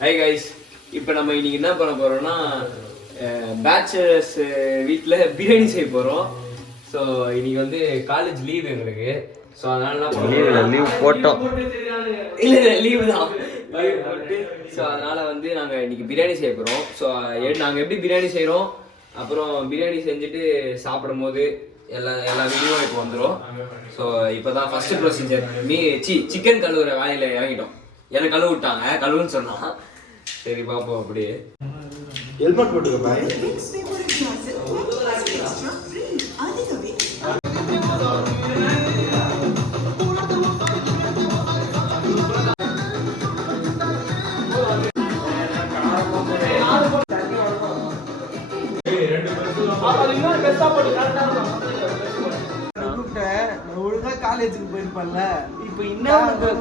Hi guys, இப்போ நம்ம இன்னைக்கு என்ன பண்ண போறோம்னா பேச்சுலர்ஸ் வீட்டில் பிரியாணி செய்ய போகிறோம். ஸோ இன்னைக்கு வந்து காலேஜ் லீவ் எங்களுக்கு. ஸோ அதனால லீவ் போட்டோம். இல்லை லீவு தான், லீவ் போட்டு. ஸோ அதனால வந்து நாங்கள் இன்னைக்கு பிரியாணி செய்ய போகிறோம். ஸோ நாங்கள் எப்படி பிரியாணி செய்கிறோம், அப்புறம் பிரியாணி செஞ்சுட்டு சாப்பிடும் போது எல்லா வீடியோவும் இப்போ வந்துடும். ஸோ இப்போ தான் ஃபர்ஸ்ட் ப்ரொசீஜர். சிக்கன் கழுவுற வாயில இறங்கிட்டோம். எனக்கு கழுவு விட்டாங்க, கழுவுன்னு சொன்னான். சரி பாப்போம். அப்படியே ஹெல்மெட் போட்டுக்க பாய். ஒழுங்கா காலேஜுக்கு போயிருப்பல்ல. இப்ப என்ன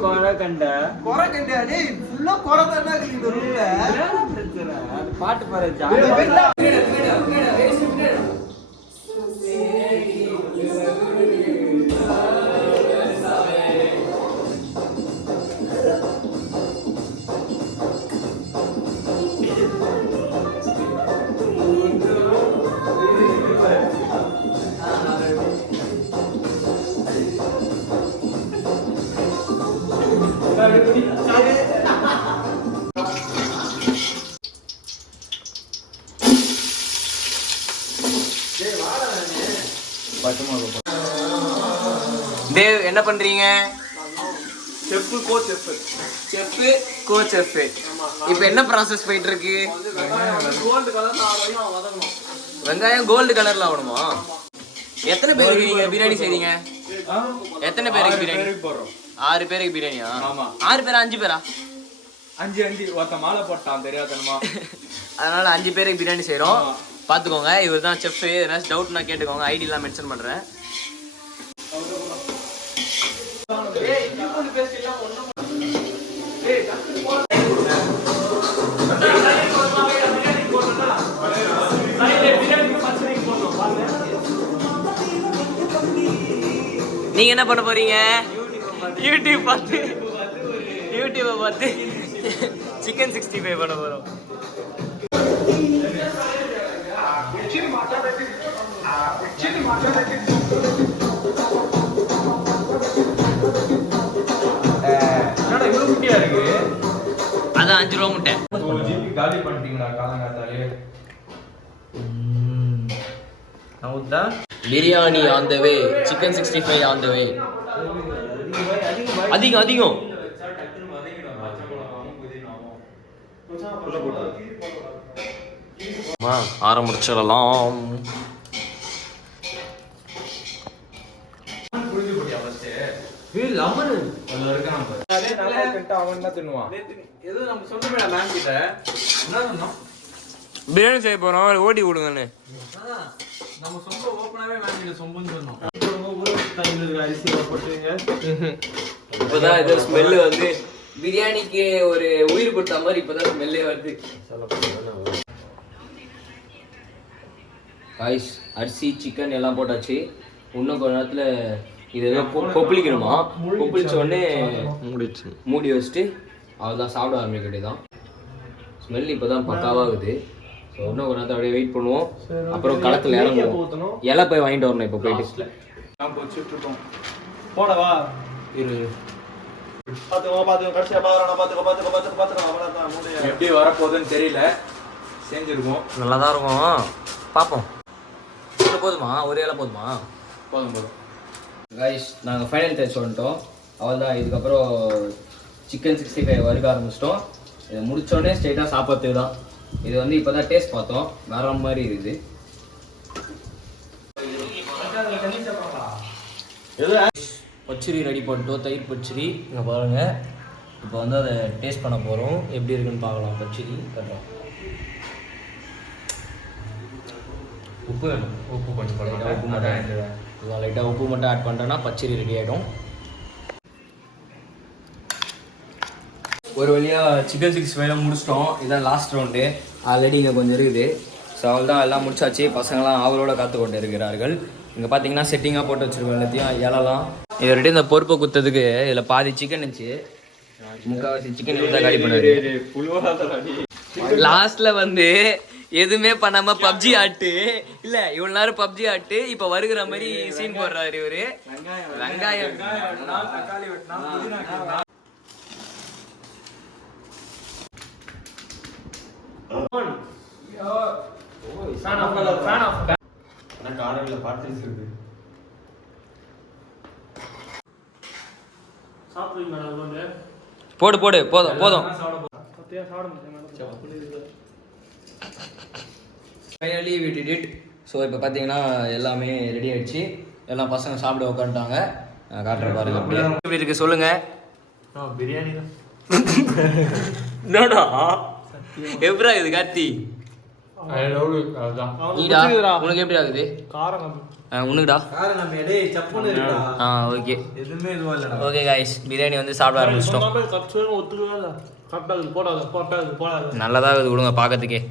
குறை கண்ட குறை கண்டாடே ஃபுல்லா குறை தானே இந்த ரூம்ல. பிரச்சனை அது பாட்டு பாரு. தேவ் என்ன பண்றீங்க? செஃப் கோ செஃப். செஃப் கோ செஃப். இப்போ என்ன ப்ராசஸ் போயிட்டு இருக்கு? கோல்ட் கலர்ல ஆறவையும் வதக்கணும். வெங்காயம் கோல்டு கலர்ல ஆகணுமா? எத்தனை பேருக்கு நீங்க பிரியாணி செய்றீங்க? எத்தனை பேருக்கு பிரியாணி போறோம்? 6 பேருக்கு பிரியாணியா? ஆமா. 6 பேரா 5 பேரா? 5 ஒருத்த மாலை போட்டான் தெரியாதனமா. அதனால 5 பேருக்கு பிரியாணி செய்றோம். பாத்துக்கோங்க, இவர் தான் செஃப். ஏதாச்சும் டவுட்னா கேட்டுக்கோங்க, ஐடி எல்லாம் மென்ஷன் பண்றேன். நீங்க என்ன பண்ண போறீங்க? யூடியூப் பார்த்து சிக்கன் 65 பண்ண போறோம். என்னடா இவ்வளவு குட்டியா இருக்கு? அதான் 5 ரூபா முட்டை. ஒரு ஜிபி காலி பண்ணிட்டீங்களா காலங்காத்தாலே? Biryani on the way, chicken 65 on the way. அதிகம் ஆரம்பிச்சிடலாம். பிரியாணி செய்ய போறோம், ஓடி விடுங்கன்னு. நம்ம சொம்ப ஓபனாவே வாங்கிட சொம்புன்னு சொன்னோம். அரிசி போட்டுங்க. இப்பதான் ஏதோ ஸ்மெல் வந்து பிரியாணிக்கு ஒரு உயிர் கொடுத்த மாதிரி இப்பதான் ஸ்மெல்லே வருது. காய்ஸ், அரிசி சிக்கன் எல்லாம் போட்டாச்சு. இன்னும் கொஞ்ச நேரத்துல இது கொப்பளிக்கணுமா? கொப்பளிச்ச உடனே மூடி வச்சுட்டு அவ்வளோதான், சாப்பிட ஆரம்பிக்க வேண்டியதான். ஸ்மெல் இப்போதான் பக்காவாகுது. ஸோ இன்னும் கொஞ்ச நேரத்தை அப்படியே வெயிட் பண்ணுவோம். அப்புறம் களத்தில் இறங்குவோம். இலை போய் வாங்கிட்டு வரணும். இப்போ போயிட்டு போடவா இரு. எப்படி வரப்போகுதுன்னு தெரியல. செஞ்சிருக்கோம், நல்லா தான் இருக்கும், பார்ப்போம். போதுமா? ஒரு இலை போதுமா? போதும். கைஸ், நாங்கள் ஃபைனல் டச் வந்துட்டோம். அவள் தான். இதுக்கப்புறம் சிக்கன் 65 வறுக்க ஆரம்பிச்சிட்டோம். இதை முடித்தோடனே ஸ்ட்ரெயிட்டாக சாப்பிட்றது தான். இது வந்து இப்போ தான் டேஸ்ட் பார்த்தோம், வேற மாதிரி இருக்குது. பச்சரி ரெடி பண்ணிட்டோம், தயிர் பச்சரி. இங்கே பாருங்கள், இப்போ வந்து அதை டேஸ்ட் பண்ண போகிறோம். எப்படி இருக்குன்னு பார்க்கலாம். பச்சரி கட்டுறோம். உப்பு வேணும். உப்பு கொஞ்சம் லைட்டாக உப்பு மட்டும் லைட்டாக உப்பு மட்டும் ஆட் பண்ணுறேன்னா பச்சரி ரெடி ஆகிடும். ஒரு வழியாக சிக்கன் 65 முடிச்சிட்டோம். இதுதான் லாஸ்ட் ரவுண்டு. ஆல்ரெடி இங்கே கொஞ்சம் இருக்குது. ஸோ அவள் தான் எல்லாம் முடிச்சாச்சு. பசங்களாம் அவளோட காத்து கொண்டு இருக்கிறார்கள். இங்கே பார்த்தீங்கன்னா செட்டிங்காக போட்டு வச்சுருக்கோம் எல்லாத்தையும். இலலாம் இது ரெடி. இந்த பொறுப்பை குத்துறதுக்கு இதில் பாதி சிக்கன் இருந்துச்சு, முக்காவாசி சிக்கன் இவர் தான் காலி பண்ணாரு. லாஸ்ட்ல வந்து எதுவுமே பண்ணாம பப்ஜி ஆட்டு இல்ல இவ்வளவு நேரம் பப்ஜி ஆட்டு இப்ப வருகிற மாதிரி சீன் போடுறாரு இவரு. வெங்காயம் போடு போடு போதும் போதும். Finally we did it. So இப்போ பார்த்தீங்கன்னா எல்லாமே ரெடி ஆயிடுச்சு. எல்லாம் பசங்க சாப்பிட உட்காந்துட்டாங்க. காட்டுற பாருங்க அப்படியே எப்படி இருக்கு சொல்லுங்க. பிரியாணி தான். என்னடா எப்படா இது கார்த்தி? ஈடா உனக்கு எப்படி ஆகுது? உனக்குடா ஓகே ஓகே கைஸ் பிரியாணி வந்து சாப்பிட ஆரம்பிச்சிட்டோம். நல்லதாக இருக்குது கொடுங்க பார்க்கறதுக்கே.